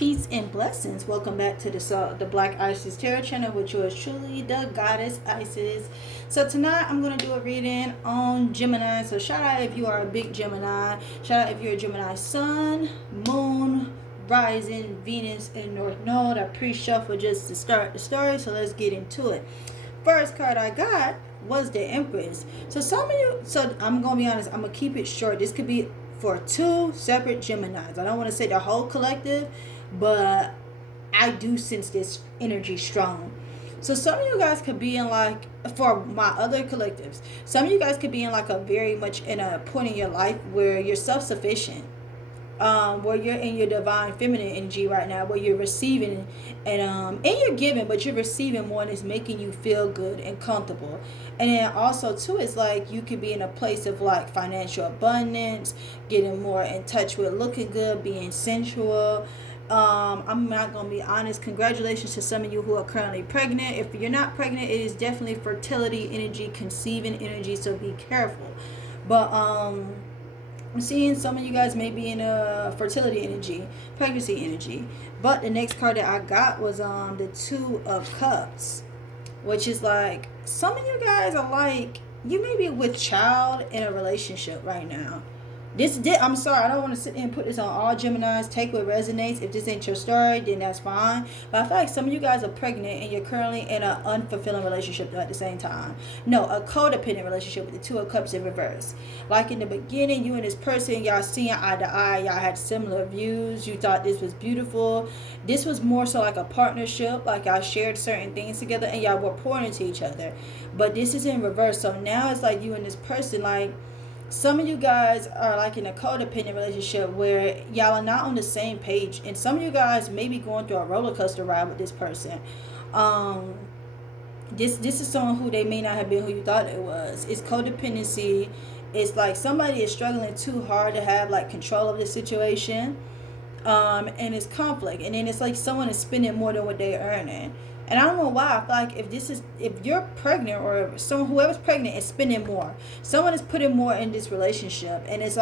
Peace and blessings. Welcome back to the Black Isis Tarot channel with yours truly, the Goddess Isis. So tonight I'm going to do a reading on Gemini. So shout out if you are a big Gemini. Shout out if you're a Gemini Sun, Moon, Rising, Venus, and North Node. I pre-shuffle just to start the story. So let's get into it. First card I got was the Empress. So I'm going to be honest. I'm going to keep it short. This could be for two separate Geminis. I don't want to say the whole collective, but I do sense this energy strong. So some of you guys could be in like, for my other collectives, some of you guys could be in like a very much in a point in your life where you're self-sufficient. Where you're in your divine feminine energy right now, where you're receiving and you're giving, but you're receiving more and it's making you feel good and comfortable. And then also too, it's like you could be in a place of like financial abundance, getting more in touch with looking good, being sensual. I'm not gonna be honest. Congratulations to some of you who are currently pregnant. If you're not pregnant, it is definitely fertility energy, conceiving energy, so be careful. But I'm seeing some of you guys may be in a fertility energy, pregnancy energy. But the next card that I got was the Two of Cups, which is like some of you guys are like, you may be with child in a relationship right now. I'm sorry, I don't want to sit there and put this on all Geminis. Take what resonates. If this ain't your story, then that's fine. But I feel like some of you guys are pregnant and you're currently in an unfulfilling relationship at the same time. No, a codependent relationship with the Two of Cups in reverse. Like in the beginning, you and this person, y'all seeing eye to eye. Y'all had similar views. You thought this was beautiful. This was more so like a partnership. Like y'all shared certain things together and y'all were pouring into each other. But this is in reverse. So now it's like you and this person, like, some of you guys are like in a codependent relationship where y'all are not on the same page, and some of you guys may be going through a roller coaster ride with this person. This is someone who they may not have been who you thought it was. It's codependency. It's like somebody is struggling too hard to have like control of the situation, and it's conflict, and then it's like someone is spending more than what they're earning. And I don't know why. I feel like if you're pregnant or whoever's pregnant is spending more, someone is putting more in this relationship, and it's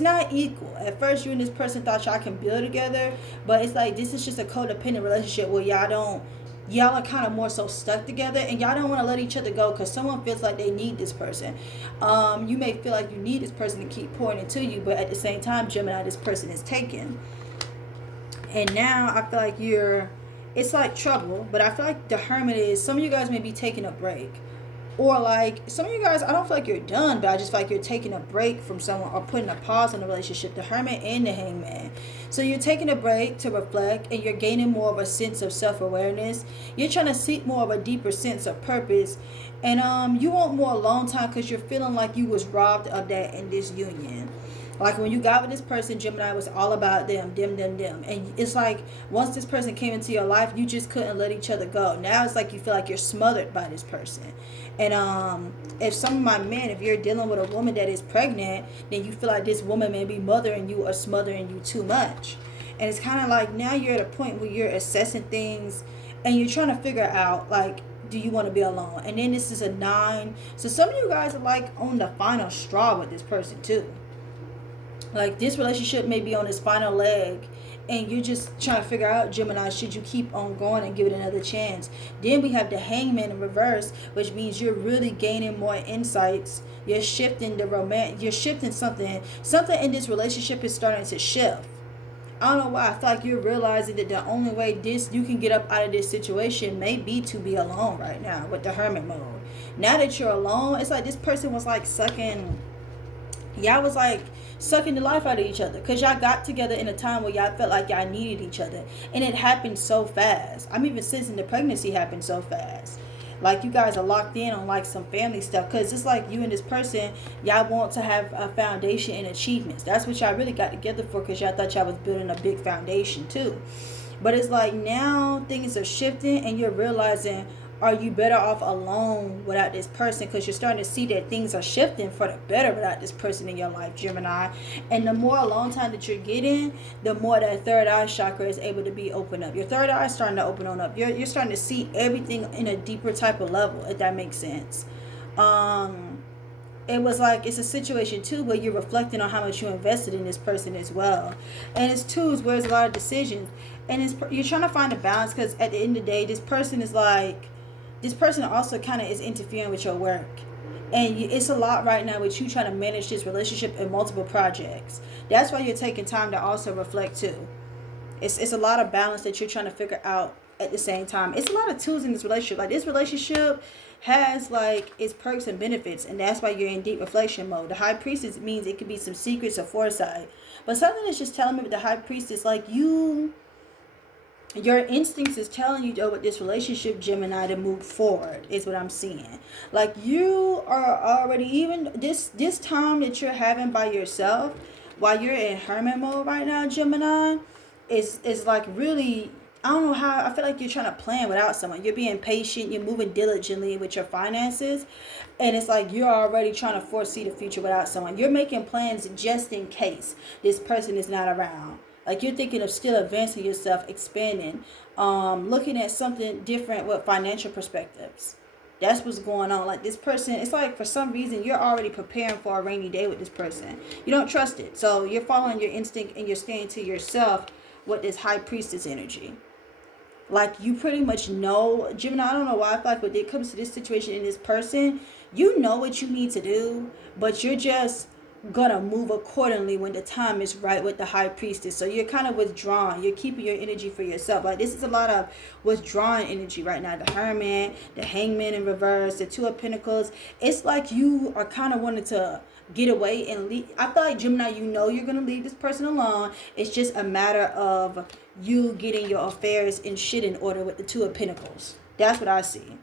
not equal. At first, you and this person thought y'all can build together, but it's like this is just a codependent relationship where y'all are kind of more so stuck together, and y'all don't want to let each other go because someone feels like they need this person. You may feel like you need this person to keep pouring into you, but at the same time, Gemini, this person is taken, and now I feel like it's like trouble, but I feel like the Hermit is, some of you guys may be taking a break. Or like, some of you guys, I don't feel like you're done, but I just feel like you're taking a break from someone or putting a pause on the relationship. The Hermit and the Hangman. So you're taking a break to reflect and you're gaining more of a sense of self-awareness. You're trying to seek more of a deeper sense of purpose. And you want more alone time because you're feeling like you was robbed of that in this union. Like when you got with this person, Gemini, was all about them. And it's like once this person came into your life, you just couldn't let each other go. Now it's like you feel like you're smothered by this person. And if some of my men, if you're dealing with a woman that is pregnant, then you feel like this woman may be mothering you or smothering you too much. And it's kind of like now you're at a point where you're assessing things and you're trying to figure out, like, do you want to be alone? And then this is a 9. So some of you guys are like on the final straw with this person too. Like this relationship may be on its final leg and you're just trying to figure out, Gemini, should you keep on going and give it another chance? Then we have the Hangman in reverse, which means you're really gaining more insights. You're shifting you're shifting something in this relationship is starting to shift. I don't know why. I feel like you're realizing that the only way you can get up out of this situation may be to be alone right now with the Hermit mode. Now that you're alone, it's like this person was like sucking the life out of each other because y'all got together in a time where y'all felt like y'all needed each other, and it happened so fast. I'm even sensing the pregnancy happened so fast. Like you guys are locked in on like some family stuff because it's like you and this person, y'all want to have a foundation and achievements. That's what y'all really got together for because y'all thought y'all was building a big foundation too. But it's like now things are shifting and you're realizing, are you better off alone without this person? Because you're starting to see that things are shifting for the better without this person in your life, Gemini. And the more alone time that you're getting, the more that third eye chakra is able to be opened up. Your third eye is starting to open on up. You're starting to see everything in a deeper type of level, if that makes sense. it was like it's a situation too where you're reflecting on how much you invested in this person as well. And it's twos where it's a lot of decisions, and you're trying to find a balance, because at the end of the day, this person also kind of is interfering with your work. And it's a lot right now with you trying to manage this relationship and multiple projects. That's why you're taking time to also reflect too. It's a lot of balance that you're trying to figure out at the same time. It's a lot of tools in this relationship. Like, this relationship has like its perks and benefits, and that's why you're in deep reflection mode. The high priestess means it could be some secrets or foresight. But something is just telling me with the high priestess, like, your instincts is telling you, though, with this relationship, Gemini, to move forward is what I'm seeing. Like, you are already, even this time that you're having by yourself while you're in hermit mode right now, Gemini, is like really, I don't know how, I feel like you're trying to plan without someone. You're being patient, you're moving diligently with your finances, and it's like you're already trying to foresee the future without someone. You're making plans just in case this person is not around. Like, you're thinking of still advancing yourself, expanding, looking at something different with financial perspectives. That's what's going on. Like, this person, it's like for some reason you're already preparing for a rainy day with this person. You don't trust it. So you're following your instinct and you're staying to yourself with this high priestess energy. Like, you pretty much know, Gemini, I don't know why, I feel like when it comes to this situation and this person, you know what you need to do, but you're just gonna move accordingly when the time is right with the high priestess. So you're kind of withdrawn, you're keeping your energy for yourself. Like, this is a lot of withdrawing energy right now. The hermit, the hangman in reverse, the two of pentacles. It's like you are kind of wanting to get away and leave. I feel like, Gemini, you know you're gonna leave this person alone. It's just a matter of you getting your affairs and shit in order with the two of pentacles. That's what I see.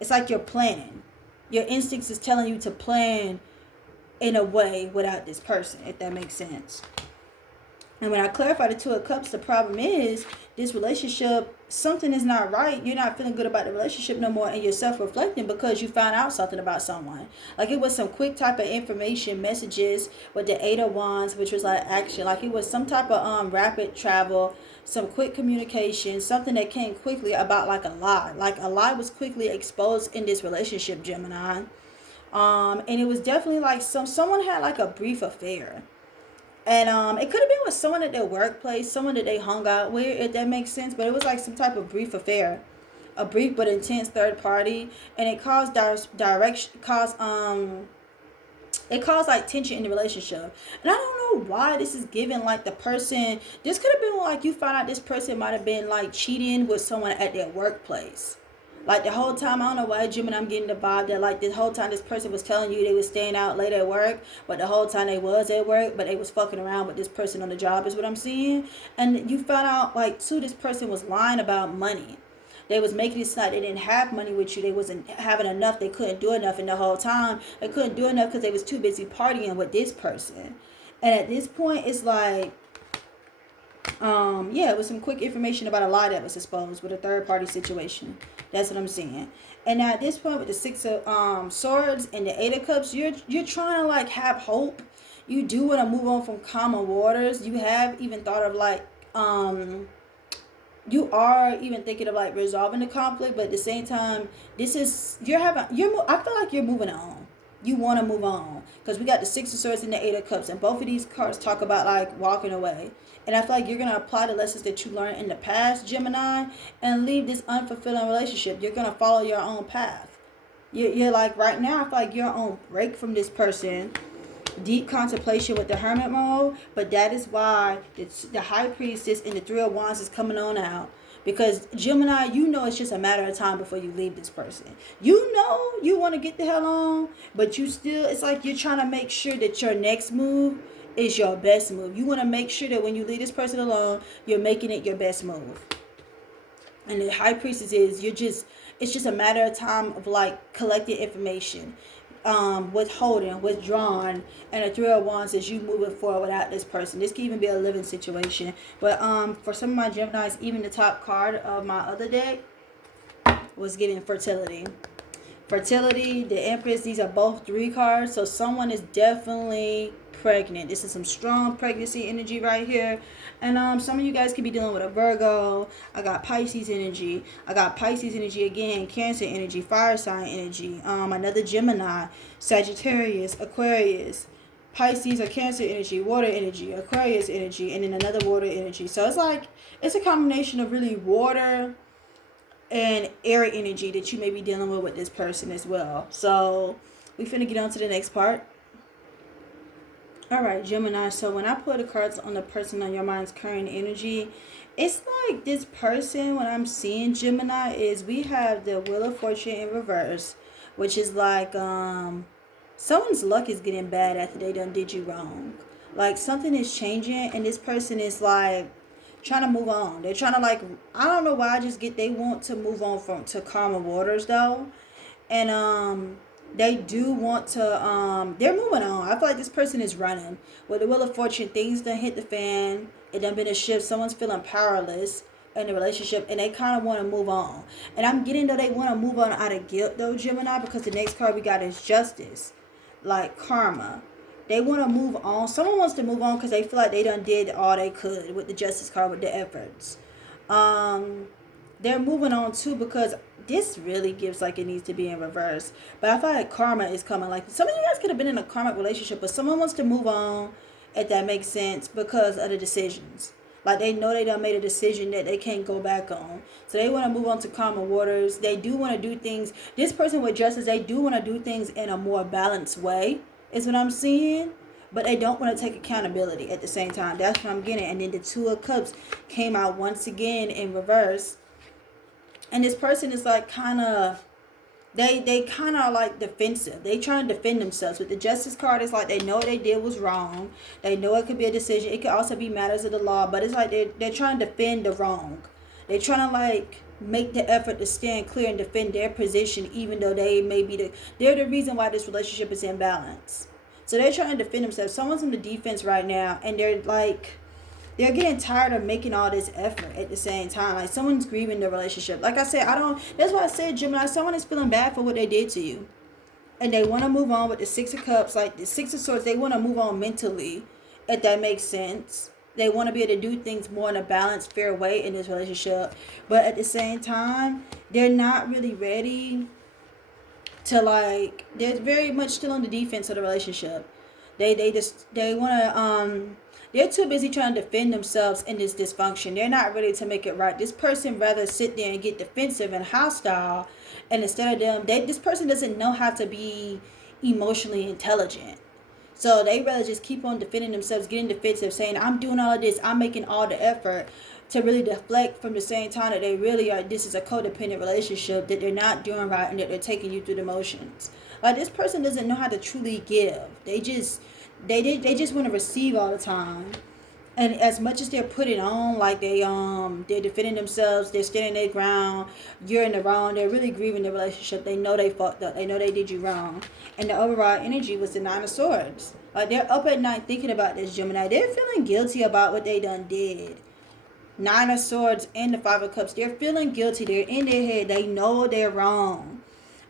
It's like you're planning. Your instincts is telling you to plan in a way without this person, if that makes sense. And when I clarify the two of cups, the problem is this relationship, something is not right. You're not feeling good about the relationship no more, and you're self-reflecting because you found out something about someone. Like, it was some quick type of information messages with the 8 of Wands, which was like action. Like, it was some type of rapid travel, some quick communication, something that came quickly about like a lie. Like, a lie was quickly exposed in this relationship, Gemini. And it was definitely like someone had like a brief affair. And it could have been with someone at their workplace, someone that they hung out with, if that makes sense. But it was like some type of brief affair, a brief but intense third party, and it caused it caused like tension in the relationship. And I don't know why this is given like the person. This could have been like you found out this person might have been like cheating with someone at their workplace. Like, the whole time, I don't know why, Gemini, I'm getting the vibe that, like, the whole time this person was telling you they was staying out late at work, but the whole time they was at work, but they was fucking around with this person on the job, is what I'm seeing. And you found out, like, too, this person was lying about money. They was making it sound like they didn't have money with you. They wasn't having enough. They couldn't do enough. And the whole time, they couldn't do enough because they was too busy partying with this person. And at this point, it's like, it was some quick information about a lie that was exposed with a third party situation. That's what I'm seeing. And now at this point with the 6 of swords and the 8 of cups, you're trying to like have hope. You do want to move on from common waters. You have even thought of like you are even thinking of like resolving the conflict, but at the same time, this is I feel like you're moving on. You want to move on because we got the 6 of swords and the 8 of cups, and both of these cards talk about like walking away. And I feel like you're going to apply the lessons that you learned in the past, Gemini, and leave this unfulfilling relationship. You're going to follow your own path. You're like, right now, I feel like you're on break from this person. Deep contemplation with the hermit mode. But that is why the high priestess and the 3 of wands is coming on out. Because, Gemini, you know it's just a matter of time before you leave this person. You know you want to get the hell on, but you still, it's like you're trying to make sure that your next move is your best move. You want to make sure that when you leave this person alone, you're making it your best move. And the high priestess is, it's just a matter of time of like collecting information, withholding, withdrawing, and the 3 of wands is you moving forward without this person. This can even be a living situation. But for some of my Geminis, even the top card of my other deck was giving fertility. Fertility, the Empress, these are both 3 cards. So someone is definitely pregnant. This is some strong pregnancy energy right here. And some of you guys could be dealing with a Virgo. I got Pisces energy. I got Pisces energy again, Cancer energy, fire sign energy. Another Gemini, Sagittarius, Aquarius, Pisces or Cancer energy, water energy, Aquarius energy, and then another water energy. So it's like, it's a combination of really water and air energy that you may be dealing with this person as well. So we finna get on to the next part. All right, Gemini. So when I pull the cards on the person on your mind's current energy, it's like this person, when I'm seeing Gemini, is we have the Wheel of Fortune in reverse, which is like someone's luck is getting bad after they done did you wrong. Like something is changing, and this person is like trying to move on. They're trying to, like, I don't know why, I just get they want to move on to calmer waters though. And they do want to they're moving on. I feel like this person is running. With the Wheel of Fortune, things done hit the fan. It done been a shift. Someone's feeling powerless in the relationship, and they kind of want to move on. And I'm getting though they want to move on out of guilt though, Gemini, because the next card we got is Justice, like karma. They want to move on. Someone wants to move on because they feel like they done did all they could with the Justice card, with the efforts. They're moving on too, because this really gives like it needs to be in reverse. But I feel like karma is coming. Like some of you guys could have been in a karmic relationship, but someone wants to move on, if that makes sense, because of the decisions. Like they know they done made a decision that they can't go back on. So they want to move on to calmer waters. They do want to do things. This person with Justice, they do want to do things in a more balanced way, is what I'm seeing. But they don't want to take accountability at the same time. That's what I'm getting. And then the Two of Cups came out once again in reverse. And this person is like kind of, they kind of like defensive. They trying to defend themselves. With the Justice card, it's like they know what they did was wrong. They know it could be a decision. It could also be matters of the law. But it's like they're trying to defend the wrong. They're trying to like make the effort to stand clear and defend their position, even though they may be they're the reason why this relationship is in balance. So they're trying to defend themselves. Someone's in the defense right now, and they're getting tired of making all this effort at the same time. Like someone's grieving the relationship. Like I said, that's why I said, Gemini, someone is feeling bad for what they did to you. And they want to move on with the Six of Cups, like the Six of Swords. They want to move on mentally, if that makes sense. They want to be able to do things more in a balanced, fair way in this relationship. But at the same time, they're not really ready to like, they're very much still on the defense of the relationship. They want to, they're too busy trying to defend themselves in this dysfunction. They're not ready to make it right. This person rather sit there and get defensive and hostile, and instead of this person doesn't know how to be emotionally intelligent. So they rather just keep on defending themselves, getting defensive, saying, I'm doing all of this, I'm making all the effort, to really deflect from the same time that they really are, this is a codependent relationship, that they're not doing right, and that they're taking you through the motions. Like this person doesn't know how to truly give. They just want to receive all the time. And as much as they're putting on, like they're defending themselves, they're standing their ground, you're in the wrong, they're really grieving the relationship. They know they fucked up. They know they did you wrong. And the overall energy was the Nine of Swords. Like they're up at night thinking about this, Gemini. They're feeling guilty about what they done did. Nine of Swords and the Five of Cups. They're feeling guilty. They're in their head. They know they're wrong.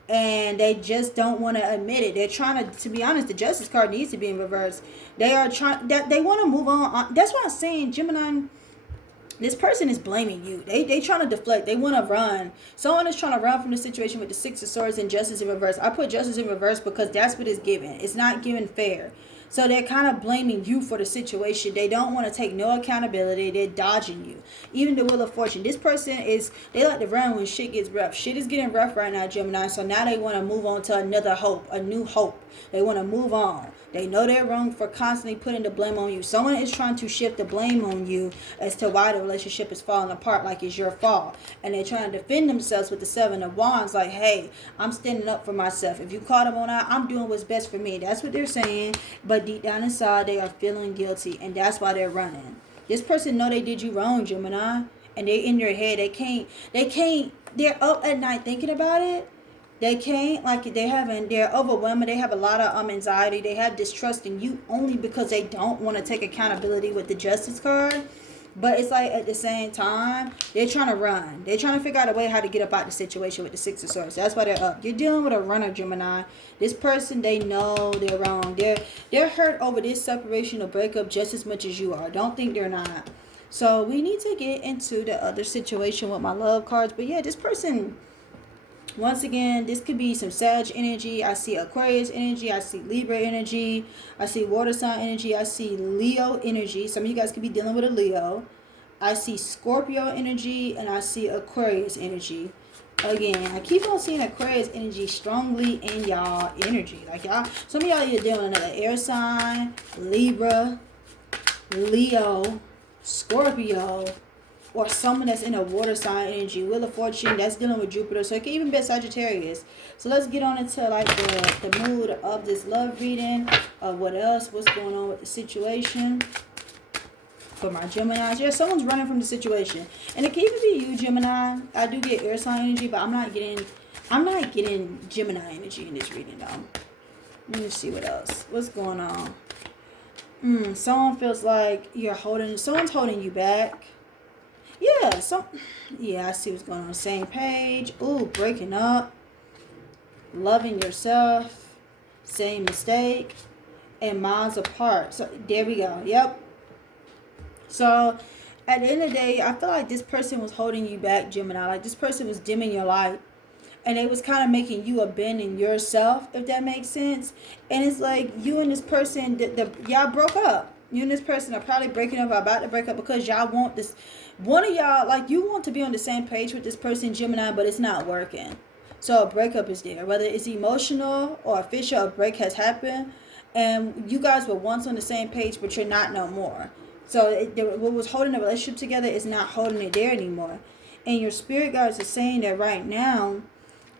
And they just don't want to admit it. They're trying to be honest, the Justice card needs to be in reverse. They are trying, that they want to move on. That's why I'm saying, Gemini, this person is blaming you. They trying to deflect. They want to run. Someone is trying to run from the situation with the Six of Swords and Justice in reverse. I put Justice in reverse because that's what it's given. It's not given fair. So they're kind of blaming you for the situation. They don't want to take no accountability. They're dodging you. Even the Wheel of Fortune. This person they like to run when shit gets rough. Shit is getting rough right now, Gemini. So now they want to move on to another hope, a new hope. They want to move on. They know they're wrong for constantly putting the blame on you. Someone is trying to shift the blame on you as to why the relationship is falling apart, like it's your fault. And they're trying to defend themselves with the Seven of Wands, like, hey, I'm standing up for myself. If you caught them on that, I'm doing what's best for me. That's what they're saying. But deep down inside, they are feeling guilty, and that's why they're running. This person know they did you wrong, Gemini, and they're in their head. They're up at night thinking about it. They can't, like, they're overwhelmed. They have a lot of anxiety. They have distrust in you only because they don't want to take accountability with the Justice card. But it's like at the same time, they're trying to run. They're trying to figure out a way how to get up out the situation with the Six of Swords. That's why they're up. You're dealing with a runner, Gemini. This person, they know they're wrong. They're hurt over this separation or breakup just as much as you are. Don't think they're not. So we need to get into the other situation with my love cards. But yeah, this person, once again, this could be some Sag energy. I see Aquarius energy. I see Libra energy. I see water sign energy. I see Leo energy. Some of you guys could be dealing with a Leo. I see Scorpio energy. And I see Aquarius energy. Again, I keep on seeing Aquarius energy strongly in y'all energy. Like y'all, some of y'all are dealing with another air sign, Libra, Leo, Scorpio, or someone that's in a water sign energy. Wheel of Fortune, that's dealing with Jupiter. So it can even be Sagittarius. So let's get on into like the mood of this love reading. What else? What's going on with the situation? For my Geminis. Yeah, someone's running from the situation. And it can even be you, Gemini. I do get air sign energy, but I'm not getting Gemini energy in this reading though. Let me see what else. What's going on? Someone feels like someone's holding you back. Yeah, I see what's going on. Same page. Ooh, breaking up. Loving yourself. Same mistake. And miles apart. So there we go. Yep. So at the end of the day, I feel like this person was holding you back, Gemini. Like this person was dimming your light. And it was kind of making you abandon yourself, if that makes sense. And it's like you and this person, y'all broke up. You and this person are probably breaking up or about to break up because y'all want this. One of y'all, like you want to be on the same page with this person, Gemini, but it's not working. So a breakup is there. Whether it's emotional or official, a break has happened. And you guys were once on the same page, but you're not no more. So what was holding the relationship together is not holding it there anymore. And your spirit guides are saying that right now,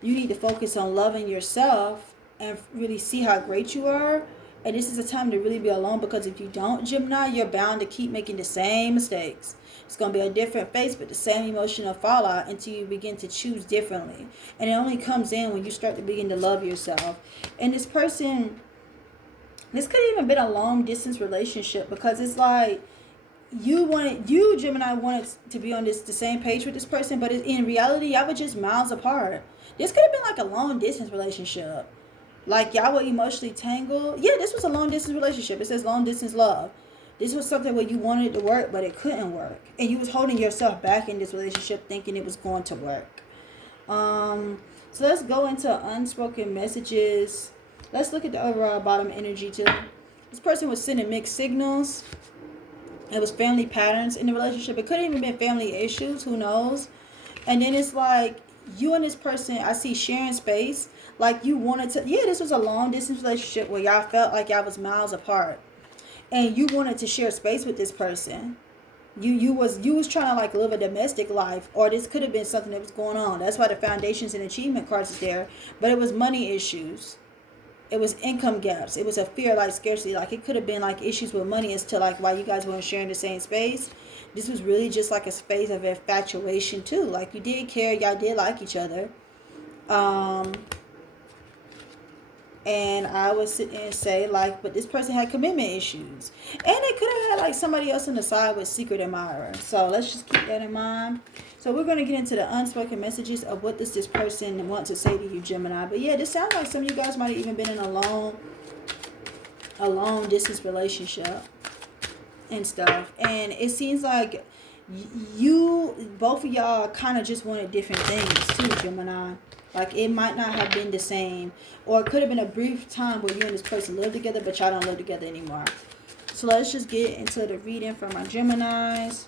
you need to focus on loving yourself and really see how great you are. And this is a time to really be alone, because if you don't, Gemini, you're bound to keep making the same mistakes. It's going to be a different face, but the same emotional fallout until you begin to choose differently. And it only comes in when you start to begin to love yourself. And this person, this could have even been a long distance relationship, because it's like, you Gemini wanted to be on the same page with this person, but in reality y'all were just miles apart. This could have been like a long distance relationship, like y'all were emotionally tangled. Yeah, this was a long distance relationship. It says long distance love. This was something where you wanted it to work, but it couldn't work, and you was holding yourself back in this relationship thinking it was going to work. So let's go into unspoken messages. Let's look at the overall bottom energy too. This person was sending mixed signals. It was family patterns in the relationship. It could have even been family issues. Who knows? And then it's like you and this person, I see sharing space. Like you wanted to, this was a long distance relationship where y'all felt like y'all was miles apart. And you wanted to share space with this person. You was trying to like live a domestic life, or this could have been something that was going on. That's why the foundations and achievement cards is there. But it was money issues. It was income gaps. It was a fear like scarcity. Like it could have been like issues with money as to like why you guys weren't sharing the same space. This was really just like a space of infatuation too. Like you did care, y'all did like each other. And I would sit there and say like, but this person had commitment issues. And they could have had like somebody else on the side with secret admirer. So let's just keep that in mind. So we're going to get into the unspoken messages of what does this person want to say to you, Gemini. But yeah, this sounds like some of you guys might have even been in a long distance relationship and stuff. And it seems like both of y'all kind of just wanted different things too, Gemini. Like it might not have been the same, or it could have been a brief time where you and this person lived together, but y'all don't live together anymore. So let's just get into the reading from my Geminis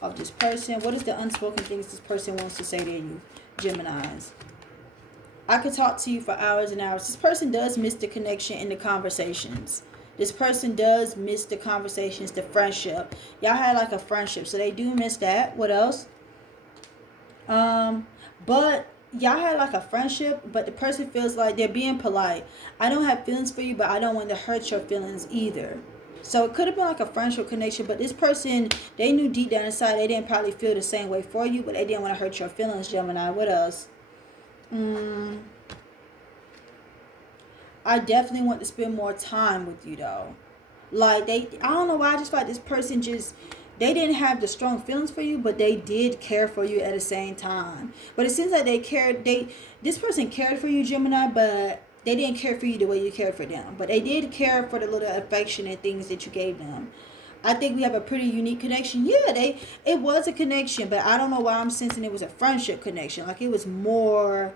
of this person. What is the unspoken things this person wants to say to you, Geminis? I could talk to you for hours and hours. This person does miss the connection in the conversations. This person does miss the conversations, the friendship. Y'all had like a friendship, so they do miss that. What else? But y'all had like a friendship, but the person feels like they're being polite. I don't have feelings for you, but I don't want to hurt your feelings either. So it could have been like a friendship connection, but this person, they knew deep down inside they didn't probably feel the same way for you, but they didn't want to hurt your feelings, Gemini. What else? I definitely want to spend more time with you though. Like I don't know why, I just feel like this person just, they didn't have the strong feelings for you, but they did care for you at the same time. But it seems like this person cared for you, Gemini, but they didn't care for you the way you cared for them. But they did care for the little affection and things that you gave them. I think we have a pretty unique connection. Yeah, it was a connection, but I don't know why I'm sensing it was a friendship connection. Like it was more,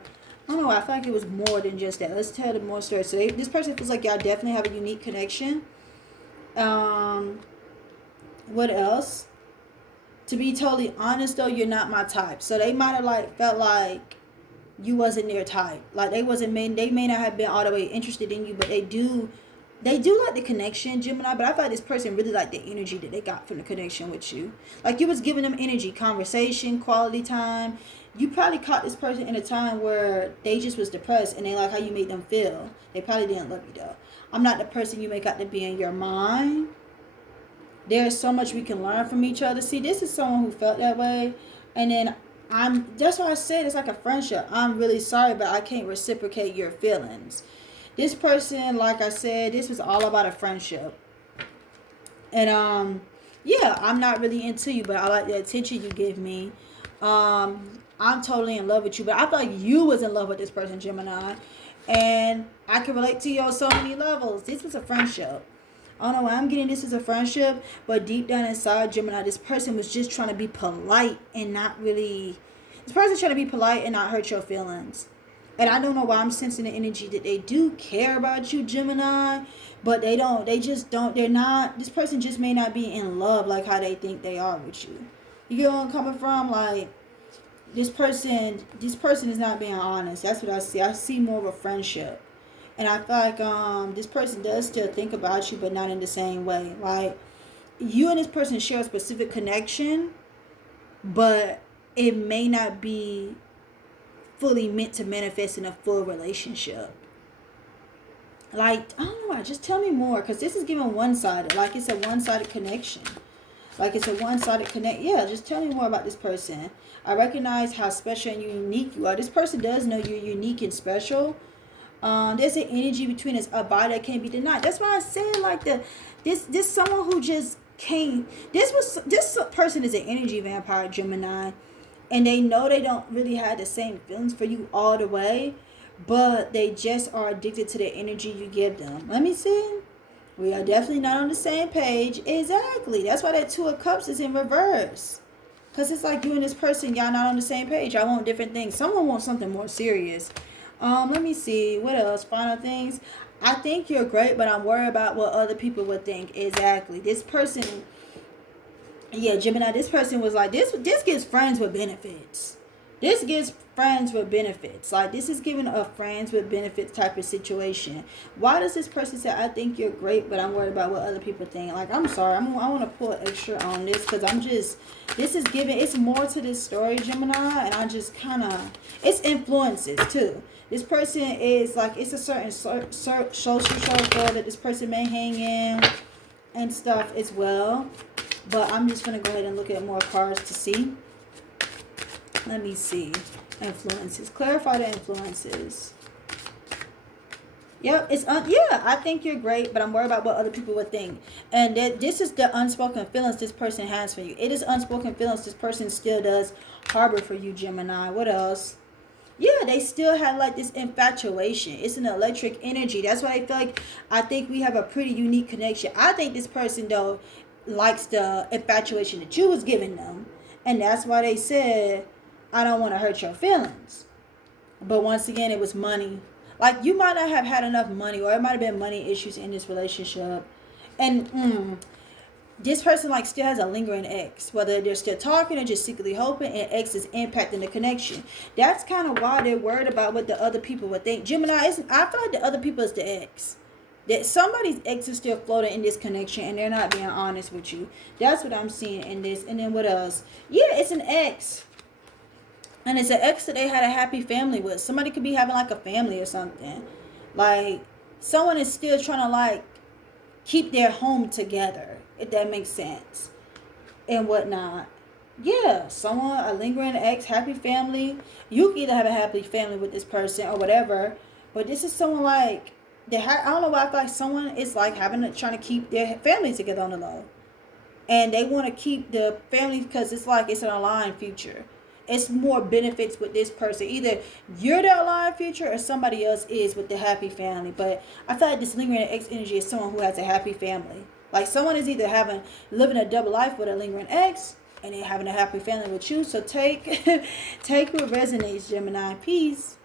I don't know, I feel like it was more than just that. Let's tell the more story. So this person feels like y'all definitely have a unique connection. What else? To be totally honest though, you're not my type. So they might have like felt like you wasn't their type. Like they may not have been all the way interested in you, but they do like the connection, Gemini. But I feel like this person really liked the energy that they got from the connection with you. Like you was giving them energy, conversation, quality time. You probably caught this person in a time where they just was depressed and they like how you made them feel. They probably didn't love you though. I'm not the person you make out to be in your mind. There's so much we can learn from each other. See, this is someone who felt that way. And then that's why I said it's like a friendship. I'm really sorry, but I can't reciprocate your feelings. This person, like I said, this was all about a friendship. And yeah, I'm not really into you, but I like the attention you give me. I'm totally in love with you, but I feel like you was in love with this person, Gemini. And I can relate to you on so many levels. This was a friendship. I don't know why I'm getting this as a friendship, but deep down inside, Gemini, this person was just trying to be polite and not really... This person's trying to be polite and not hurt your feelings. And I don't know why I'm sensing the energy that they do care about you, Gemini, but they don't. They just don't. They're not... This person just may not be in love like how they think they are with you. You get where I'm coming from? Like, this person is not being honest. That's what I see. I see more of a friendship. And I feel like this person does still think about you, but not in the same way. Like, you and this person share a specific connection, but it may not be fully meant to manifest in a full relationship. Like, I don't know. Just tell me more, because this is giving one-sided. Like, it's a one-sided connection. Yeah, just tell me more about this person. I recognize how special and unique you are. This person does know you're unique and special. There's an energy between us, a body that can't be denied. That's why I said like this someone who just can't. This person is an energy vampire, Gemini, and they know they don't really have the same feelings for you all the way, but they just are addicted to the energy you give them. Let me see. We are definitely not on the same page. Exactly. That's why that Two of Cups is in reverse. Because it's like you and this person, y'all not on the same page. Y'all want different things. Someone wants something more serious. Let me see. What else? Final things. I think you're great, but I'm worried about what other people would think. Exactly. This person, yeah, Gemini, this person was like, this gives friends with benefits. This gives friends with benefits. Like, this is giving a friends with benefits type of situation. Why does this person say, I think you're great, but I'm worried about what other people think? Like, I'm sorry. I want to pull extra on this because this is giving, it's more to this story, Gemini, and I just kind of, it's influences too. This person is like, it's a certain social circle that this person may hang in and stuff as well. But I'm just going to go ahead and look at more cards to see. Let me see. Influences. Clarify the influences. Yep, I think you're great, but I'm worried about what other people would think. And this is the unspoken feelings this person has for you. It is unspoken feelings this person still does harbor for you, Gemini. What else? Yeah, they still have like this infatuation. It's an electric energy. That's why I feel like I think we have a pretty unique connection. I think this person though likes the infatuation that you was giving them. And that's why they said, I don't want to hurt your feelings. But once again, it was money. Like, you might not have had enough money, or it might have been money issues in this relationship. And this person like still has a lingering ex, whether they're still talking or just secretly hoping, and ex is impacting the connection. That's kind of why they're worried about what the other people would think. Gemini, I feel like the other people is the ex. That somebody's ex is still floating in this connection and they're not being honest with you. That's what I'm seeing in this. And then what else? Yeah, it's an ex. And it's an ex that they had a happy family with. Somebody could be having like a family or something. Like, someone is still trying to like keep their home together, if that makes sense. And whatnot. Yeah, someone, a lingering ex, happy family. You can either have a happy family with this person or whatever. But this is someone like, I don't know why I feel like someone is like trying to keep their family together on the low. and they want to keep the family because it's like it's an aligned future. It's more benefits with this person. Either you're the aligned future or somebody else is with the happy family. But I feel like this lingering ex energy is someone who has a happy family. Like someone is either living a double life with a lingering ex and then having a happy family with you. So take take what resonates, Gemini. Peace.